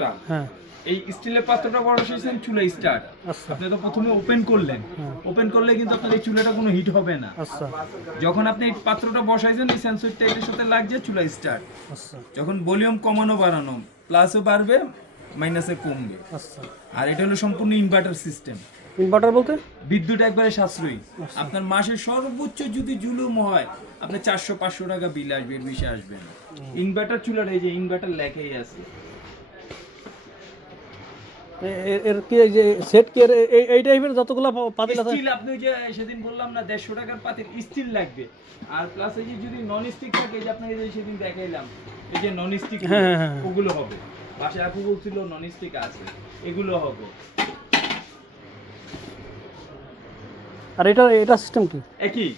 পাত্রটা? হ্যাঁ। এই স্টিলের পাত্রটা বসাইছেন চুলা স্টার্ট আচ্ছা। আপনি তো প্রথমে ওপেন করলেন। হ্যাঁ। ওপেন করলে কিন্তু আপনার এই চুলাটা কোনো হিট হবে না। আচ্ছা। যখন আপনি এই পাত্রটা বসাইছেন এই সেন্সরটা এটার সাথে লাগছে চুলা স্টার্ট আচ্ছা। যখন ভলিউম কমানো বাড়ানো প্লাসও বাড়বে মাইনাসে কমবে। আর এটা হলো সম্পূর্ণ ইনভার্টার সিস্টেম ইনভার্টার বলতে? বিদ্যুৎ একবারে সাশ্রয়ী। আপনার মাসে সর্বোচ্চ যদি জুলুম হয় আপনার চারশো পাঁচশো টাকা বিল আসবে এর বেশি আসবে না। ইনভার্টার চুলার এই যে ইনভার্টার লেখাই আছে। এর কি যে সেট কি এই এই টাইপের যতগুলো পাতিল আছে? স্টিল আপনি যে সেদিন বললাম না দেড়শো টাকার পাতিল স্টিল লাগবে। আর প্লাস এই যে যদি নন স্টিক থাকে এই যে আপনাকে যে সেদিন দেখাইলাম এই যে নন স্টিক হ্যাঁ, হ্যাঁ, হ্যাঁ। ওগুলো হবে। বাসায় আপু বলছিল নন স্টিক আছে এগুলো হবে। আর এটা এটা সিস্টেম কি? একই।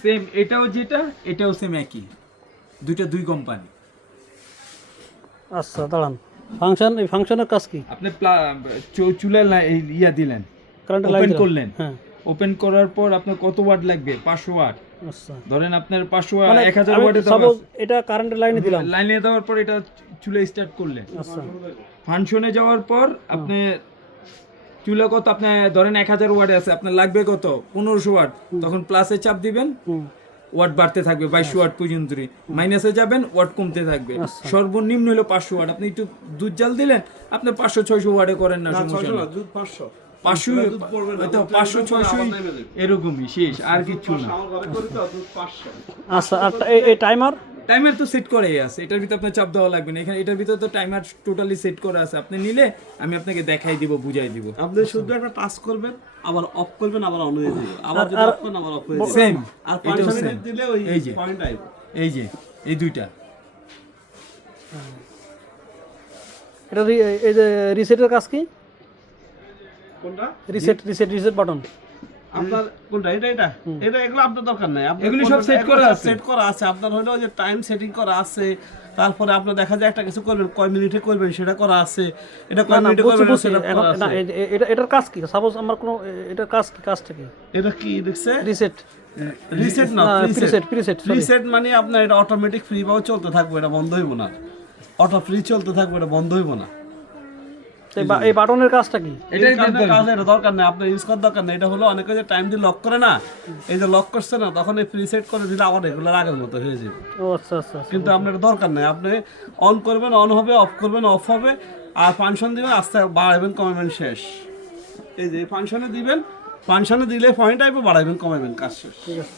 সেম এটাও যেটা এটাও সেম একই। দুইটা দুই কোম্পানি আচ্ছা দাঁড়ান। ফাংশন এই ফাংশনের কাজ কি? আপনি প্লা- চু- চুলার লাই- এই ইয়া দিলেন। কারেন্ট ওপেন করলেন। হ্যাঁ। ওপেন করার পর আপনার কত ওয়াট লাগবে? পাঁচশো ওয়াট আচ্ছা। ধরেন আপনার পাঁচশো মানে এক হাজার আমি ওয়াটে suppose এটা কারেন্টের লাইনে দিলাম। লাইনে দেওয়ার পর এটা চুলে স্টার্ট করলেন। আচ্ছা। ফাংশনে যাওয়ার পর আপনি চুলা কত আপনি ধরেন এক হাজার ওয়াট আছে আপনার লাগবে কত? পনেরোশো ওয়াট তখন প্লাসে চাপ দিবেন। ওয়াট বাড়তে থাকবে বাইশশো ওয়াট পর্যন্ত মাইনাসে যাবেন ওয়াট কমতে থাকবে। আচ্ছা। সর্বনিম্ন হলো পাঁচশো ওয়াট। আপনি একটু দুধ জাল দিলেন আপনি পাঁচশো ছয়শো ওয়াটে করেন না সমস্যা নেই। পাঁচশো। হয়তো পাঁচশো ছয়শো এরকমই শেষ আর কিচ্ছু না। আচ্ছা আর এই- এই টাইমার টাইমার তো সেট করাই আছে। এটার ভিতরে আপনার চাপ দেওয়া লাগবে না। এখানে এটার ভিতরে তো টাইমার টোটালি সেট করা আছে। আপনি নিলে আমি আপনাকে দেখাই দিব বুঝাই দিব। আপনি শুধু একটা টাচ করবেন আবার অফ করবেন আবার অন হয়ে যাবে। আবার যদি অফ করেন আবার অফ হয়ে যাবে। সেম আর এটাও পাঁচশো সেম দিলে ওই এই যে। পয়েন্ট আইবে এই যে এই দুইটা। এটা এই যে রিসেটের কাজ কি? কোনটা? রিসেট রিসেট রিসেট বাটন আপনার কোনটা? এটা এটা? এটা এগুলো আপনার দরকার নাই। এগুলি সব set করা আছে। সেট করা আছে। আপনার হলো যে টাইম সেটিং করা আছে। তারপরে আপনার দেখা যায় একটা কিছু করবেন কয় মিনিটে করবেন সেটা করা আছে। এটা কয় মিনিটে করবেন সেটা করা আছে। এটা এটার কাজ কি? সাপোজ আমার কোনো এটার কাজ কি? কাজটা কি? এটা কি দেখছে রিসেট রিসেট না প্রিসেট sorry. প্রিসেট মানে আপনার এটা অটোমেটিক ফ্রি ভাবে চলতে থাকবে এটা বন্ধ হইব না। অটো ফ্রি চলতে থাকবে এটা বন্ধ হইব না। এই বাটনের কাজটা কি? এটাই কাজ এটা দরকার নেই আপনার ইউজ করার দরকার নেই। এটা হলো অনেকে যে টাইম দিয়ে লক করে না এই যে লক করছে না তখন এই প্রিসেট করে দিলে আবার রেগুলার আগের মতো হয়ে যাবে। ও আচ্ছা আচ্ছা আচ্ছা। কিন্তু আপনার এটা দরকার নেই। আপনি অন করবেন অন হবে অফ করবেন অফ হবে আর ফাংশন দিবেন আস্তে বাড়াবেন কমাবেন শেষ। এই যে ফাংশনে দিবেন ফাংশনে দিলে পয়েন্ট আইবে বাড়াবেন কমাবেন কাজ শেষ। ঠিক আছে